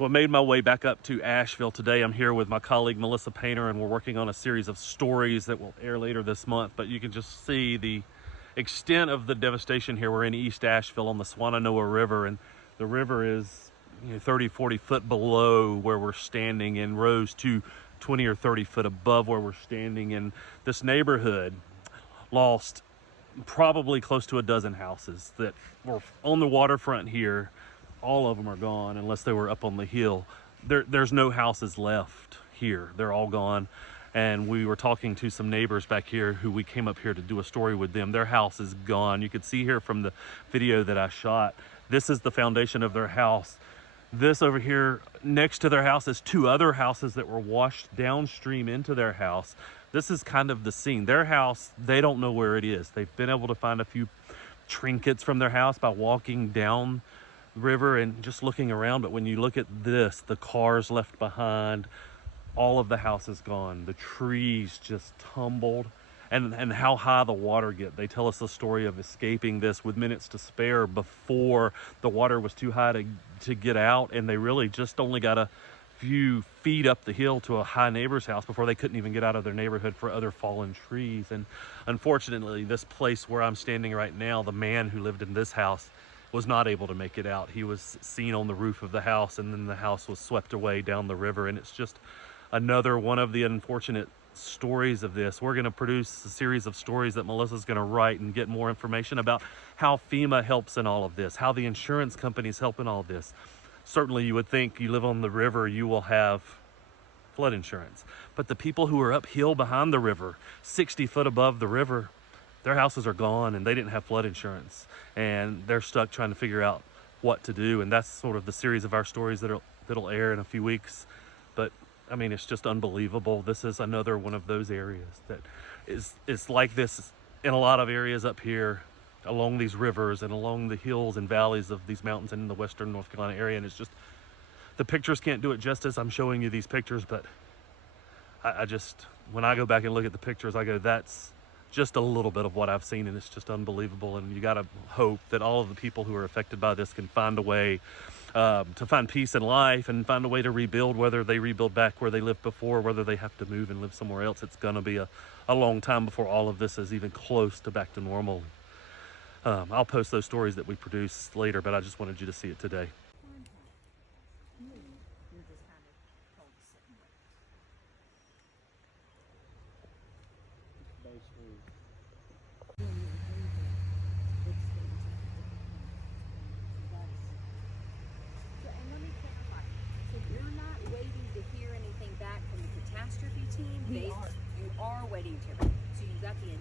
So I made my way back up to Asheville today. I'm here with my colleague Melissa Painter, and we're working on a series of stories that will air later this month. But you can just see the extent of the devastation here. We're in East Asheville on the Swannanoa River, and the river is 30, 40 foot below where we're standing and rose to 20 or 30 foot above where we're standing. And this neighborhood lost probably close to a dozen houses that were on the waterfront here. All of them are gone unless they were up on the hill. There's no houses left here. They're all gone. And we were talking to some neighbors back here who we came up here to do a story with them. Their house is gone. You could see here from the video that I shot, this is the foundation of their house. This over here next to their house is two other houses that were washed downstream into their house. This is kind of the scene. Their house, they don't know where it is. They've been able to find a few trinkets from their house by walking down the river and just looking around. But when you look at this, the cars left behind, all of the house is gone. The trees just tumbled, and how high the water get. They tell us the story of escaping this with minutes to spare before the water was too high to get out, and they really just only got a few feet up the hill to a high neighbor's house before they couldn't even get out of their neighborhood for other fallen trees. And unfortunately, this place where I'm standing right now, the man who lived in this house was not able to make it out. He was seen on the roof of the house, and then the house was swept away down the river. And it's just another one of the unfortunate stories of this. We're going to produce a series of stories that Melissa's going to write and get more information about how FEMA helps in all of this, how the insurance companies help in all of this. Certainly you would think you live on the river, you will have flood insurance. But the people who are uphill behind the river, 60 foot above the river, their houses are gone and they didn't have flood insurance. And they're stuck trying to figure out what to do. And that's sort of the series of our stories that'll air in a few weeks. But I mean, it's just unbelievable. This is another one of those areas that is like this in a lot of areas up here along these rivers and along the hills and valleys of these mountains in the western North Carolina area. And it's just, the pictures can't do it justice. I'm showing you these pictures, but I just, when I go back and look at the pictures, I go, that's just a little bit of what I've seen, and it's just unbelievable. And you got to hope that all of the people who are affected by this can find a way to find peace in life and find a way to rebuild, whether they rebuild back where they lived before, whether they have to move and live somewhere else. It's going to be a long time before all of this is even close to back to normal. I'll post those stories that we produce later, but I just wanted you to see it today. Catastrophe team, you are waiting to. So you got the